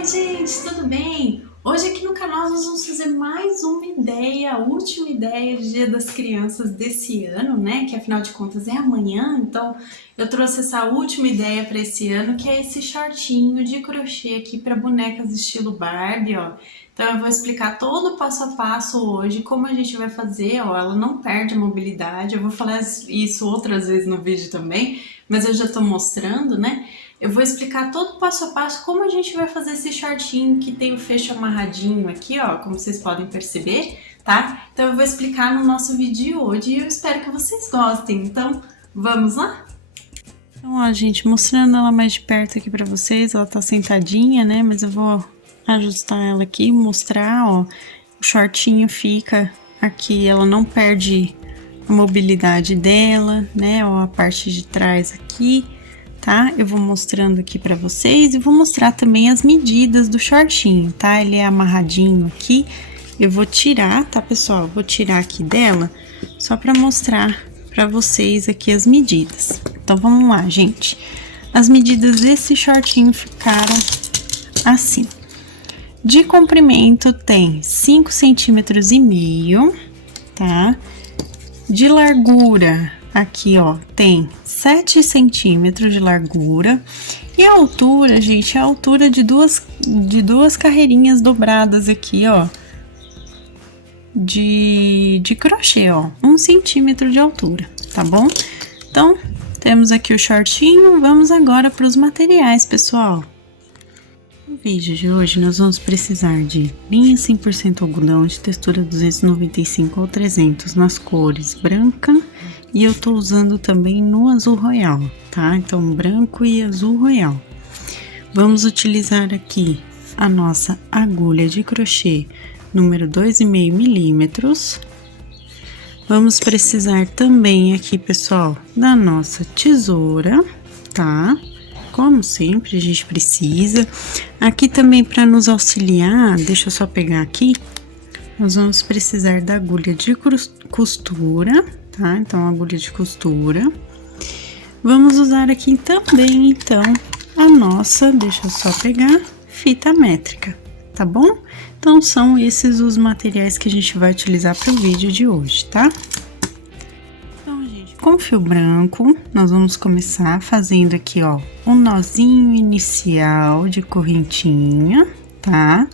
Oi, gente, tudo bem? Hoje aqui no canal nós vamos fazer mais uma ideia, a última ideia de Dia das Crianças desse ano, né? Que afinal de contas é amanhã, então eu trouxe essa última ideia para esse ano, que é esse shortinho de crochê aqui para bonecas estilo Barbie, ó. Então eu vou explicar todo o passo a passo hoje, como a gente vai fazer, ó, ela não perde a mobilidade. Eu vou falar isso outras vezes no vídeo também, mas eu já tô mostrando, né? Eu vou explicar todo o passo a passo como a gente vai fazer esse shortinho que tem o fecho amarradinho aqui, ó, como vocês podem perceber, tá? Então eu vou explicar no nosso vídeo de hoje e eu espero que vocês gostem. Então, vamos lá? Então, ó, gente, mostrando ela mais de perto aqui pra vocês, ela tá sentadinha, né? Mas eu vou ajustar ela aqui e mostrar, ó, o shortinho fica aqui, ela não perde a mobilidade dela, né? Ó, a parte de trás aqui. Tá? Eu vou mostrando aqui pra vocês e vou mostrar também as medidas do shortinho, tá? Ele é amarradinho aqui, eu vou tirar, tá, pessoal? Vou tirar aqui dela, só pra mostrar pra vocês aqui as medidas. Então, vamos lá, gente. As medidas desse shortinho ficaram assim. De comprimento tem 5,5 centímetros, tá? De largura, aqui, ó, tem 7 centímetros de largura. E a altura, gente, é a altura de duas carreirinhas dobradas aqui, ó, de crochê, ó, 1 centímetro de altura, tá bom? Então, temos aqui o shortinho, vamos agora para os materiais, pessoal. No vídeo de hoje, nós vamos precisar de linha 100% algodão de textura 295 ou 300 nas cores branca, e eu tô usando também no azul royal, tá? Então, branco e azul royal. Vamos utilizar aqui a nossa agulha de crochê número 2,5 milímetros. Vamos precisar também aqui, pessoal, da nossa tesoura, tá? Como sempre, a gente precisa. Aqui também, para nos auxiliar, deixa eu só pegar aqui, nós vamos precisar da agulha de costura, tá? Então, agulha de costura. Vamos usar aqui também, então, a nossa, deixa eu só pegar, fita métrica, tá bom? Então, são esses os materiais que a gente vai utilizar para o vídeo de hoje, tá? Então, gente, com fio branco, nós vamos começar fazendo aqui, ó, um nozinho inicial de correntinha, tá?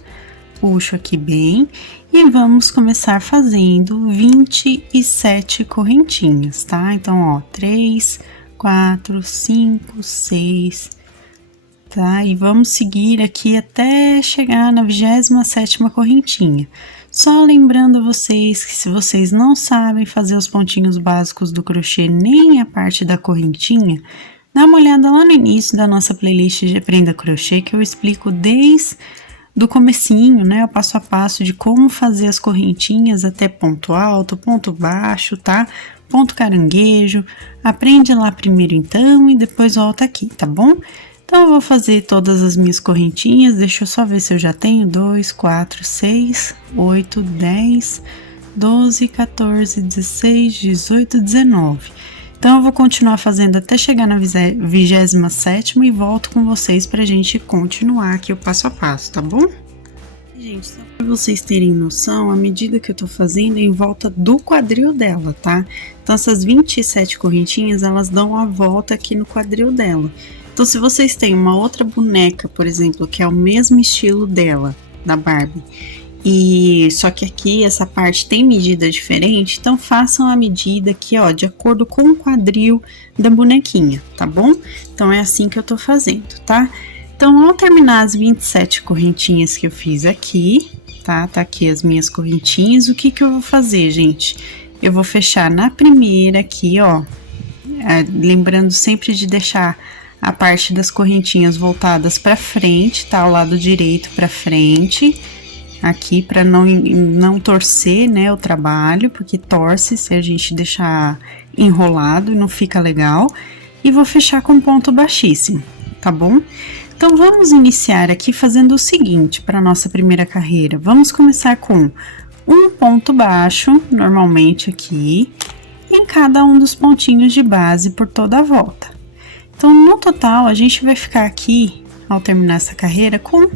Puxo aqui bem e vamos começar fazendo 27 correntinhas, tá? Então, ó, 3, 4, 5, 6, tá? E vamos seguir aqui até chegar na 27ª correntinha. Só lembrando vocês que se vocês não sabem fazer os pontinhos básicos do crochê nem a parte da correntinha, dá uma olhada lá no início da nossa playlist de Aprenda Crochê, que eu explico desde do comecinho, né, o passo a passo de como fazer as correntinhas até ponto alto, ponto baixo, tá? Ponto caranguejo, aprende lá primeiro então e depois volta aqui, tá bom? Então, eu vou fazer todas as minhas correntinhas, deixa eu só ver se eu já tenho 2, 4, 6, 8, 10, 12, 14, 16, 18, 19. Então, eu vou continuar fazendo até chegar na 27ª e volto com vocês pra gente continuar aqui o passo a passo, tá bom? Gente, só pra vocês terem noção, a medida que eu tô fazendo é em volta do quadril dela, tá? Então, essas 27 correntinhas, elas dão a volta aqui no quadril dela. Então, se vocês têm uma outra boneca, por exemplo, que é o mesmo estilo dela, da Barbie, e só que aqui essa parte tem medida diferente, então façam a medida aqui, ó, de acordo com o quadril da bonequinha, tá bom? Então, é assim que eu tô fazendo, tá? Então, ao terminar as 27 correntinhas que eu fiz aqui, tá? Tá aqui as minhas correntinhas, o que que eu vou fazer, gente? Eu vou fechar na primeira aqui, ó, lembrando sempre de deixar a parte das correntinhas voltadas para frente, tá? O lado direito para frente, aqui para não torcer, né, o trabalho, porque torce se a gente deixar enrolado e não fica legal. E vou fechar com ponto baixíssimo, tá bom? Então, vamos iniciar aqui fazendo o seguinte para nossa primeira carreira. Vamos começar com um ponto baixo, normalmente aqui, em cada um dos pontinhos de base por toda a volta. Então, no total, a gente vai ficar aqui, ao terminar essa carreira, com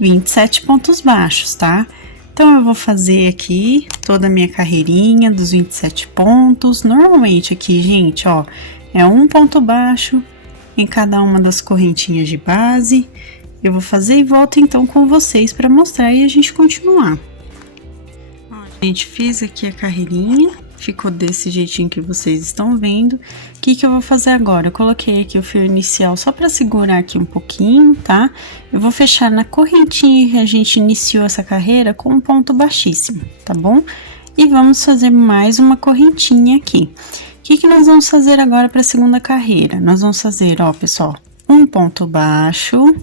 27 pontos baixos, tá? Então, eu vou fazer aqui toda a minha carreirinha dos 27 pontos. Normalmente aqui, gente, ó, é um ponto baixo em cada uma das correntinhas de base. Eu vou fazer e volto então com vocês para mostrar e a gente continuar. Ó, gente, fiz aqui a carreirinha, ficou desse jeitinho que vocês estão vendo. O que que eu vou fazer agora? Eu coloquei aqui o fio inicial só para segurar aqui um pouquinho, tá? Eu vou fechar na correntinha que a gente iniciou essa carreira com um ponto baixíssimo, tá bom? E vamos fazer mais uma correntinha aqui. O que que nós vamos fazer agora para a segunda carreira? Nós vamos fazer, ó, pessoal, um ponto baixo,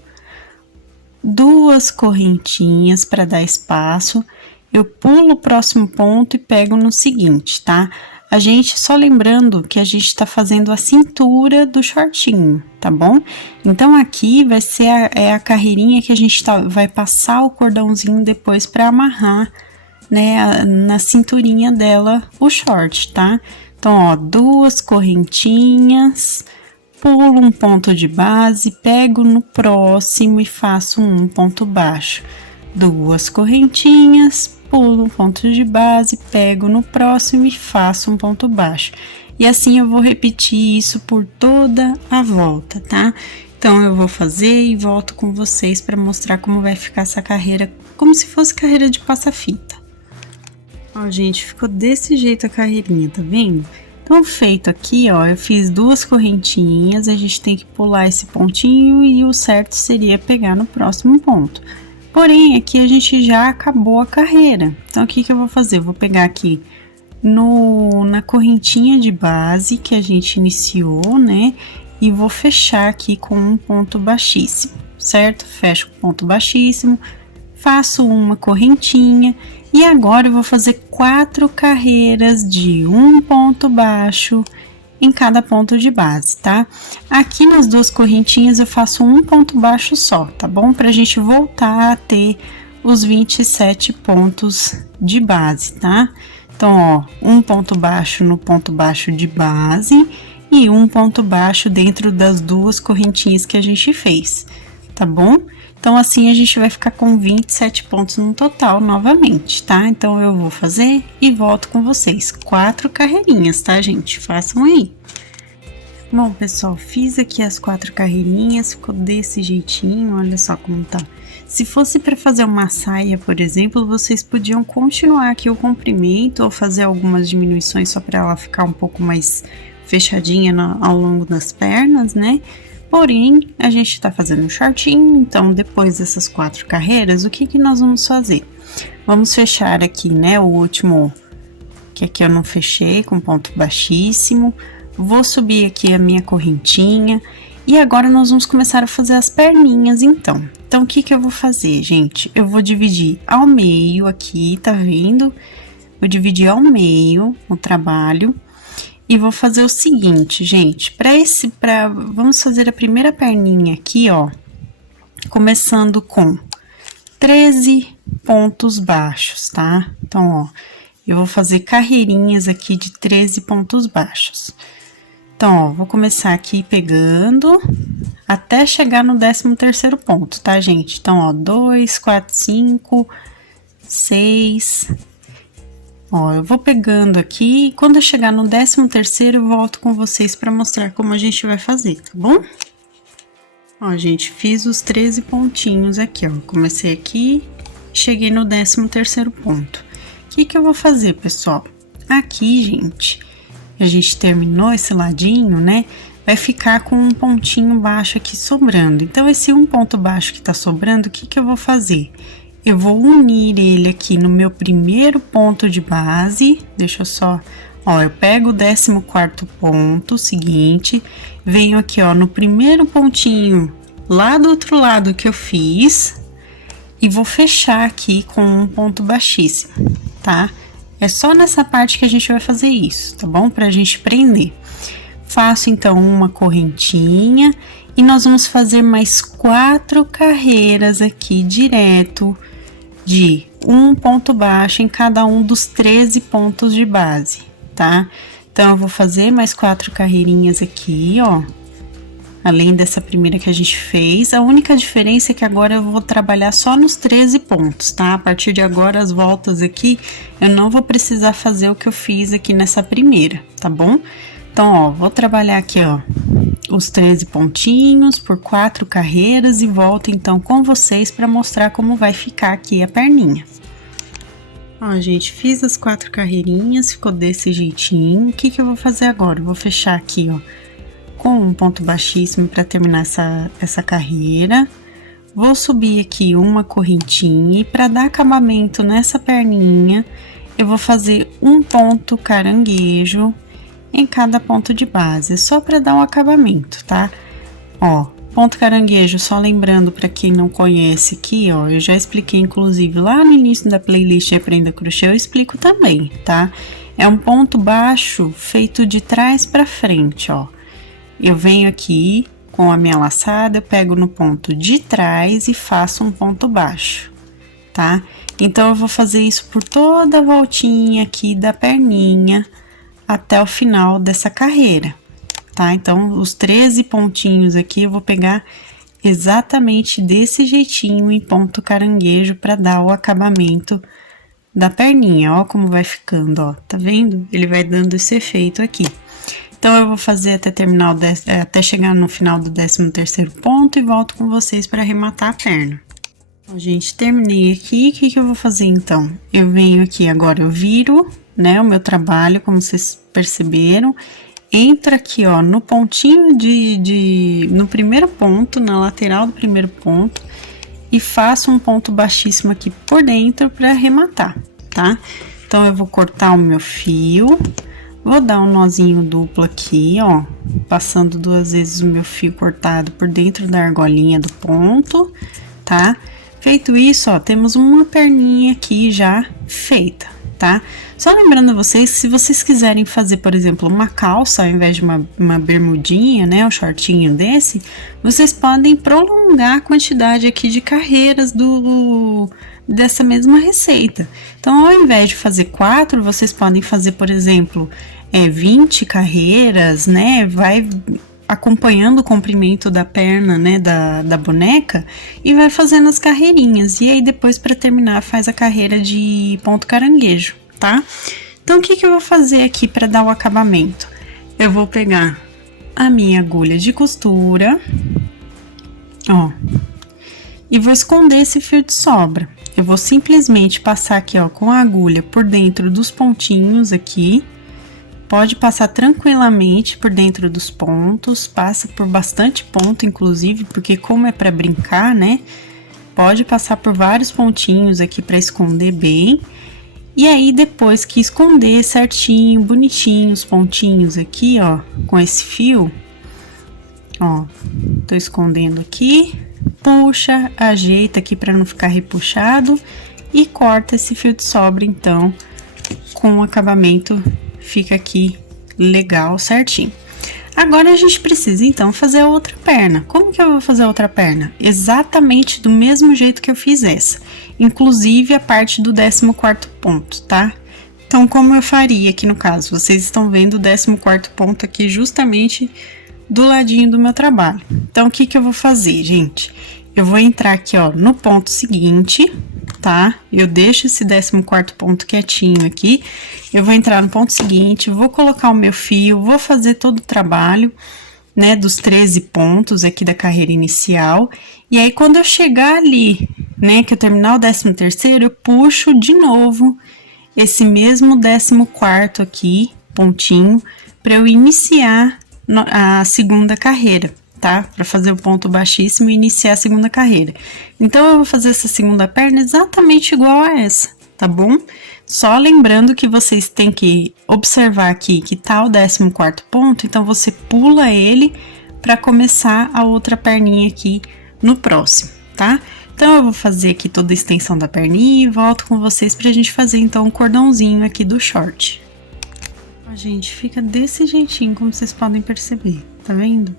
duas correntinhas para dar espaço. Eu pulo o próximo ponto e pego no seguinte, tá? A gente, só lembrando que a gente tá fazendo a cintura do shortinho, tá bom? Então, aqui vai ser a carreirinha que a gente vai passar o cordãozinho depois pra amarrar, né, na cinturinha dela, o short, tá? Então, ó, duas correntinhas, pulo um ponto de base, pego no próximo e faço um ponto baixo. Duas correntinhas, pulo um ponto de base, pego no próximo e faço um ponto baixo. E assim eu vou repetir isso por toda a volta, tá? Então, eu vou fazer e volto com vocês para mostrar como vai ficar essa carreira, como se fosse carreira de passa-fita. Ó, gente, ficou desse jeito a carreirinha, tá vendo? Então, feito aqui, ó, eu fiz duas correntinhas, a gente tem que pular esse pontinho e o certo seria pegar no próximo ponto. Porém, aqui a gente já acabou a carreira. Então, o que que eu vou fazer? Eu vou pegar aqui na correntinha de base que a gente iniciou, né? E vou fechar aqui com um ponto baixíssimo, certo? Fecho com ponto baixíssimo, faço uma correntinha e agora eu vou fazer 4 carreiras de um ponto baixo em cada ponto de base, tá? Aqui nas duas correntinhas eu faço um ponto baixo só, tá bom? Pra gente voltar a ter os 27 pontos de base, tá? Então, ó, um ponto baixo no ponto baixo de base e um ponto baixo dentro das duas correntinhas que a gente fez, tá bom? Então, assim, a gente vai ficar com 27 pontos no total novamente, tá? Então, eu vou fazer e volto com vocês. 4 carreirinhas, tá, gente? Façam aí. Bom, pessoal, fiz aqui as 4 carreirinhas, ficou desse jeitinho, olha só como tá. Se fosse para fazer uma saia, por exemplo, vocês podiam continuar aqui o comprimento ou fazer algumas diminuições só para ela ficar um pouco mais fechadinha ao longo das pernas, né? Porém, a gente tá fazendo um shortinho, então depois dessas 4 carreiras, o que que nós vamos fazer? Vamos fechar aqui, né, o último, que aqui eu não fechei, com ponto baixíssimo. Vou subir aqui a minha correntinha e agora nós vamos começar a fazer as perninhas, então. Então, o que que eu vou fazer, gente? Eu vou dividir ao meio aqui, tá vendo? Vou dividir ao meio o trabalho. E vou fazer o seguinte, gente, vamos fazer a primeira perninha aqui, ó, começando com 13 pontos baixos, tá? Então, ó, eu vou fazer carreirinhas aqui de 13 pontos baixos. Então, ó, vou começar aqui pegando até chegar no 13º ponto, tá, gente? Então, ó, 2, 4, 5, 6... Ó, eu vou pegando aqui e quando eu chegar no 13º, eu volto com vocês para mostrar como a gente vai fazer, tá bom? Ó, gente, fiz os 13 pontinhos aqui, ó. Comecei aqui, cheguei no 13º ponto. O que que eu vou fazer, pessoal? Aqui, gente, a gente terminou esse ladinho, né? Vai ficar com um pontinho baixo aqui sobrando. Então, esse um ponto baixo que tá sobrando, o que que eu vou fazer? Eu vou unir ele aqui no meu primeiro ponto de base, deixa eu só, ó, eu pego o 14º ponto seguinte, venho aqui, ó, no primeiro pontinho lá do outro lado que eu fiz e vou fechar aqui com um ponto baixíssimo, tá? É só nessa parte que a gente vai fazer isso, tá bom? Pra gente prender. Faço, então, uma correntinha e nós vamos fazer mais 4 carreiras aqui direto de um ponto baixo em cada um dos 13 pontos de base, tá? Então, eu vou fazer mais 4 carreirinhas aqui, ó. além dessa primeira que a gente fez. A única diferença é que agora eu vou trabalhar só nos 13 pontos, tá? A partir de agora, as voltas aqui, eu não vou precisar fazer o que eu fiz aqui nessa primeira, tá bom? Então, ó, vou trabalhar aqui, ó, os 13 pontinhos por 4 carreiras e volto então com vocês para mostrar como vai ficar aqui a perninha. Ó, gente, fiz as 4 carreirinhas, ficou desse jeitinho. O que que eu vou fazer agora? Eu vou fechar aqui, ó, com um ponto baixíssimo para terminar essa carreira. Vou subir aqui uma correntinha e para dar acabamento nessa perninha, eu vou fazer um ponto caranguejo em cada ponto de base, só para dar um acabamento, tá? Ó, ponto caranguejo, só lembrando para quem não conhece aqui, ó, eu já expliquei inclusive lá no início da playlist Aprenda Crochê, eu explico também, tá? É um ponto baixo feito de trás para frente, ó. Eu venho aqui com a minha laçada, eu pego no ponto de trás e faço um ponto baixo, tá? Então, eu vou fazer isso por toda a voltinha aqui da perninha, até o final dessa carreira, tá? Então, os 13 pontinhos aqui eu vou pegar exatamente desse jeitinho em ponto caranguejo para dar o acabamento da perninha, ó como vai ficando, ó, tá vendo? Ele vai dando esse efeito aqui. Então, eu vou fazer até terminar até chegar no final do 13º ponto e volto com vocês para arrematar a perna. Ó, gente, terminei aqui, o que que eu vou fazer então? Eu venho aqui agora, eu viro, né, o meu trabalho, como vocês perceberam, entra aqui, ó, no pontinho no primeiro ponto, na lateral do primeiro ponto, e faço um ponto baixíssimo aqui por dentro para arrematar, tá? Então, eu vou cortar o meu fio, vou dar um nozinho duplo aqui, ó, passando 2 vezes o meu fio cortado por dentro da argolinha do ponto, tá? Feito isso, ó, temos uma perninha aqui já feita, tá? Só lembrando a vocês, se vocês quiserem fazer, por exemplo, uma calça ao invés de uma bermudinha, né, um shortinho desse, vocês podem prolongar a quantidade aqui de carreiras dessa mesma receita. Então, ao invés de fazer 4, vocês podem fazer, por exemplo, 20 carreiras, né, vai acompanhando o comprimento da perna, né, da boneca, e vai fazendo as carreirinhas. E aí, depois, para terminar, faz a carreira de ponto caranguejo, tá? Então, o que que eu vou fazer aqui para dar o acabamento? Eu vou pegar a minha agulha de costura, ó, e vou esconder esse fio de sobra. Eu vou simplesmente passar aqui, ó, com a agulha por dentro dos pontinhos aqui. Pode passar tranquilamente por dentro dos pontos, passa por bastante ponto, inclusive, porque como é para brincar, né? Pode passar por vários pontinhos aqui para esconder bem. E aí, depois que esconder certinho, bonitinho os pontinhos aqui, ó, com esse fio, ó, tô escondendo aqui, puxa, ajeita aqui para não ficar repuxado e corta esse fio de sobra, então, com o acabamento fica aqui legal, certinho. Agora, a gente precisa, então, fazer a outra perna. Como que eu vou fazer a outra perna? Exatamente do mesmo jeito que eu fiz essa. Inclusive, a parte do 14º ponto, tá? Então, como eu faria aqui no caso? Vocês estão vendo o 14º ponto aqui justamente do ladinho do meu trabalho. Então, o que que eu vou fazer, gente? Eu vou entrar aqui, ó, no ponto seguinte, tá? Eu deixo esse 14º ponto quietinho aqui. Eu vou entrar no ponto seguinte, vou colocar o meu fio, vou fazer todo o trabalho, né, dos 13 pontos aqui da carreira inicial. E aí, quando eu chegar ali, né, que eu terminar o 13º, eu puxo de novo esse mesmo 14º aqui, pontinho, para eu iniciar a segunda carreira, tá? Para fazer o ponto baixíssimo e iniciar a segunda carreira. Então, eu vou fazer essa segunda perna exatamente igual a essa, tá bom? Só lembrando que vocês têm que observar aqui que tá o 14º ponto, então você pula ele para começar a outra perninha aqui no próximo, tá? Então, eu vou fazer aqui toda a extensão da perninha e volto com vocês pra gente fazer, então, o cordãozinho aqui do short. Ó, gente, fica desse jeitinho, como vocês podem perceber, tá vendo?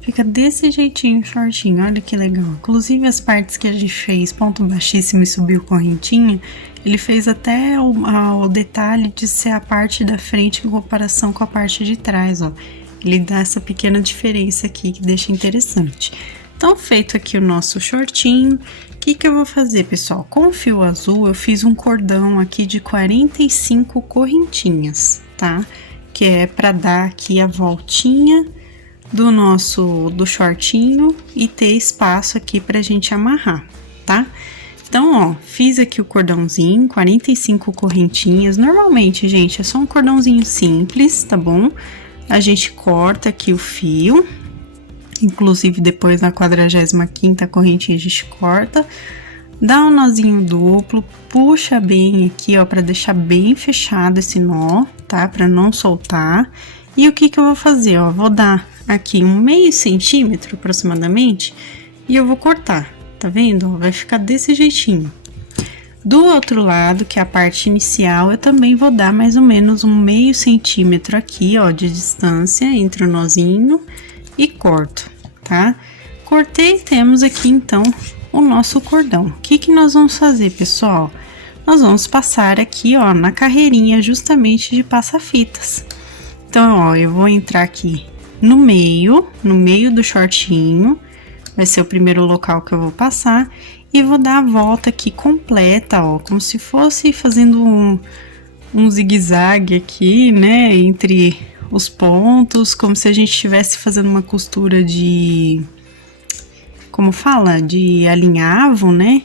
Fica desse jeitinho, shortinho, olha que legal. Inclusive, as partes que a gente fez ponto baixíssimo e subiu correntinha, ele fez até o detalhe de ser a parte da frente em comparação com a parte de trás, ó. Ele dá essa pequena diferença aqui que deixa interessante. Então, feito aqui o nosso shortinho, o que eu vou fazer, pessoal? Com o fio azul, eu fiz um cordão aqui de 45 correntinhas, tá? Que é para dar aqui a voltinha do shortinho e ter espaço aqui pra gente amarrar, tá? Então, ó, fiz aqui o cordãozinho, 45 correntinhas. Normalmente, gente, é só um cordãozinho simples, tá bom? A gente corta aqui o fio, inclusive depois na 45ª correntinha a gente corta, dá um nozinho duplo, puxa bem aqui, ó, pra deixar bem fechado esse nó, tá? Pra não soltar. E o que eu vou fazer, ó, vou dar aqui um meio centímetro aproximadamente e eu vou cortar, tá vendo? Ó, vai ficar desse jeitinho. Do outro lado, que é a parte inicial, eu também vou dar mais ou menos um meio centímetro aqui, ó, de distância entre o nozinho e corto, tá? Cortei, temos aqui então o nosso cordão. O que nós vamos fazer, pessoal? Nós vamos passar aqui, ó, na carreirinha justamente de passa-fitas. Então, ó, eu vou entrar aqui no meio do shortinho, vai ser o primeiro local que eu vou passar, e vou dar a volta aqui completa, ó, como se fosse fazendo um zigue-zague aqui, né, entre os pontos, como se a gente estivesse fazendo uma costura de, como fala? De alinhavo, né?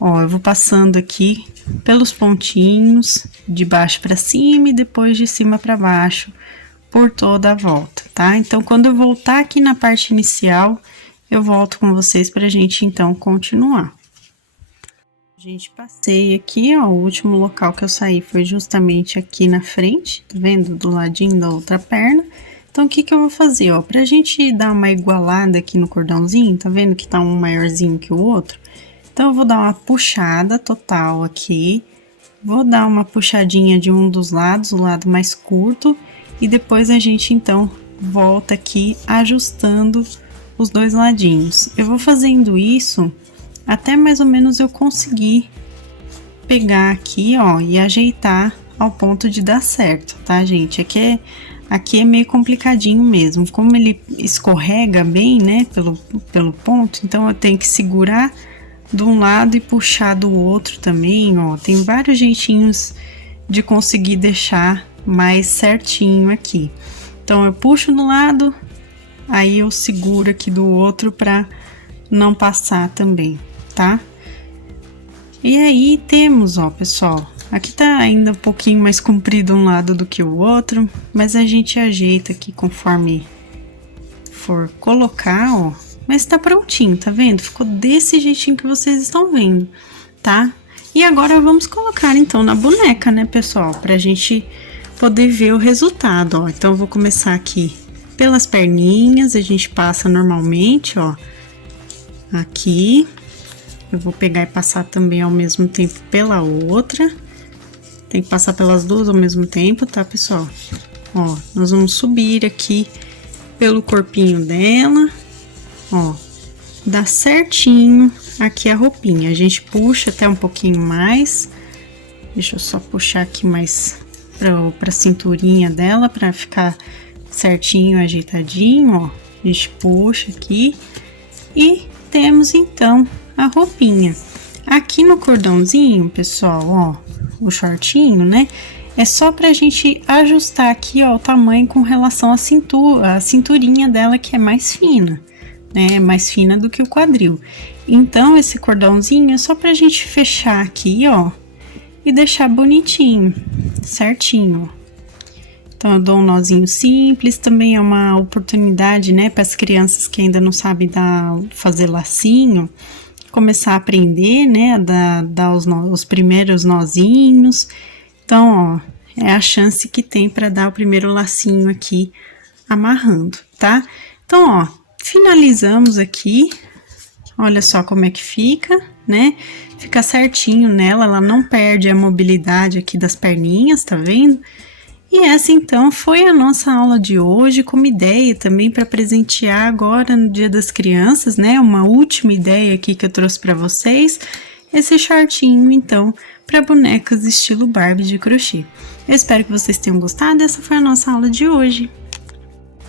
Ó, eu vou passando aqui pelos pontinhos, de baixo para cima e depois de cima para baixo, por toda a volta, tá? Então, quando eu voltar aqui na parte inicial, eu volto com vocês pra gente, então, continuar. Gente, passei aqui, ó, o último local que eu saí foi justamente aqui na frente, tá vendo? Do ladinho da outra perna. Então, o que eu vou fazer, ó? Pra gente dar uma igualada aqui no cordãozinho, tá vendo que tá um maiorzinho que o outro? Então, eu vou dar uma puxada total aqui, vou dar uma puxadinha de um dos lados, o lado mais curto, e depois a gente, então, volta aqui ajustando os dois ladinhos. Eu vou fazendo isso até mais ou menos eu conseguir pegar aqui, ó, e ajeitar ao ponto de dar certo, tá, gente? Aqui é meio complicadinho mesmo, como ele escorrega bem, né, pelo ponto, então eu tenho que segurar de um lado e puxar do outro também, ó. Tem vários jeitinhos de conseguir deixar mais certinho aqui. Então, eu puxo no lado, aí eu seguro aqui do outro pra não passar também, tá? E aí, temos, ó, pessoal, aqui tá ainda um pouquinho mais comprido um lado do que o outro, mas a gente ajeita aqui conforme for colocar, ó. Mas tá prontinho, tá vendo? Ficou desse jeitinho que vocês estão vendo, tá? E agora vamos colocar, então, na boneca, né, pessoal? Pra gente poder ver o resultado, ó. Então, eu vou começar aqui pelas perninhas, a gente passa normalmente, ó. Aqui. Eu vou pegar e passar também ao mesmo tempo pela outra. Tem que passar pelas duas ao mesmo tempo, tá, pessoal? Ó, nós vamos subir aqui pelo corpinho dela, ó. Dá certinho aqui a roupinha. A gente puxa até um pouquinho mais. Deixa eu só puxar aqui mais pra cinturinha dela, pra ficar certinho, ajeitadinho, ó. A gente puxa aqui e temos, então, a roupinha. Aqui no cordãozinho, pessoal, ó, o shortinho, né? É só pra gente ajustar aqui, ó, o tamanho com relação à cinturinha dela, que é mais fina, né? Mais fina do que o quadril. Então, esse cordãozinho é só pra gente fechar aqui, ó, e deixar bonitinho, certinho, ó. Então, eu dou um nozinho simples, também é uma oportunidade, né, para as crianças que ainda não sabem fazer lacinho, começar a aprender, né, a dar os primeiros nozinhos. Então, ó, é a chance que tem para dar o primeiro lacinho aqui, amarrando, tá? Então, ó, finalizamos aqui, olha só como é que fica, né? Fica certinho nela, ela não perde a mobilidade aqui das perninhas, tá vendo? E essa, então, foi a nossa aula de hoje, como ideia também para presentear agora no Dia das Crianças, né? Uma última ideia aqui que eu trouxe para vocês, esse shortinho, então, para bonecas estilo Barbie de crochê. Eu espero que vocês tenham gostado, essa foi a nossa aula de hoje.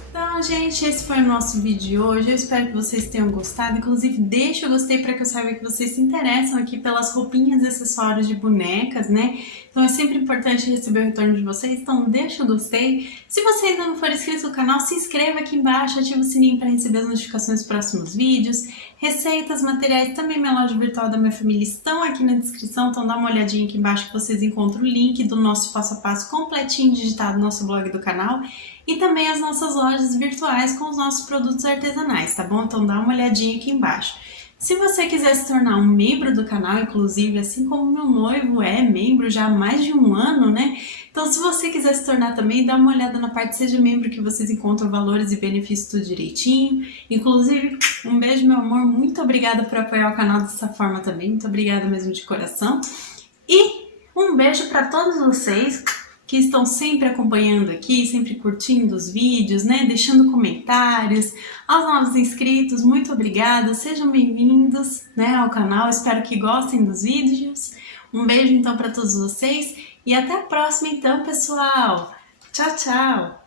Então, Então, gente, esse foi o nosso vídeo de hoje. Eu espero que vocês tenham gostado. Inclusive, deixa o gostei para que eu saiba que vocês se interessam aqui pelas roupinhas e acessórios de bonecas, né? Então é sempre importante receber o retorno de vocês, então deixa o gostei. Se você ainda não for inscrito no canal, se inscreva aqui embaixo, ativa o sininho para receber as notificações dos próximos vídeos. Receitas, materiais, também minha loja virtual da minha família estão aqui na descrição, então dá uma olhadinha aqui embaixo que vocês encontram o link do nosso passo a passo completinho digitado no nosso blog do canal. E também as nossas lojas virtuais com os nossos produtos artesanais, tá bom? Então dá uma olhadinha aqui embaixo. Se você quiser se tornar um membro do canal, inclusive, assim como meu noivo é membro já há mais de um ano, né? Então, se você quiser se tornar também, dá uma olhada na parte Seja Membro, que vocês encontram valores e benefícios tudo direitinho. Inclusive, um beijo, meu amor. Muito obrigada por apoiar o canal dessa forma também. Muito obrigada mesmo de coração. E um beijo para todos vocês que estão sempre acompanhando aqui, sempre curtindo os vídeos, né? Deixando comentários. Aos novos inscritos, muito obrigada. Sejam bem-vindos, né, ao canal. Espero que gostem dos vídeos. Um beijo, então, para todos vocês. E até a próxima, então, pessoal. Tchau, tchau!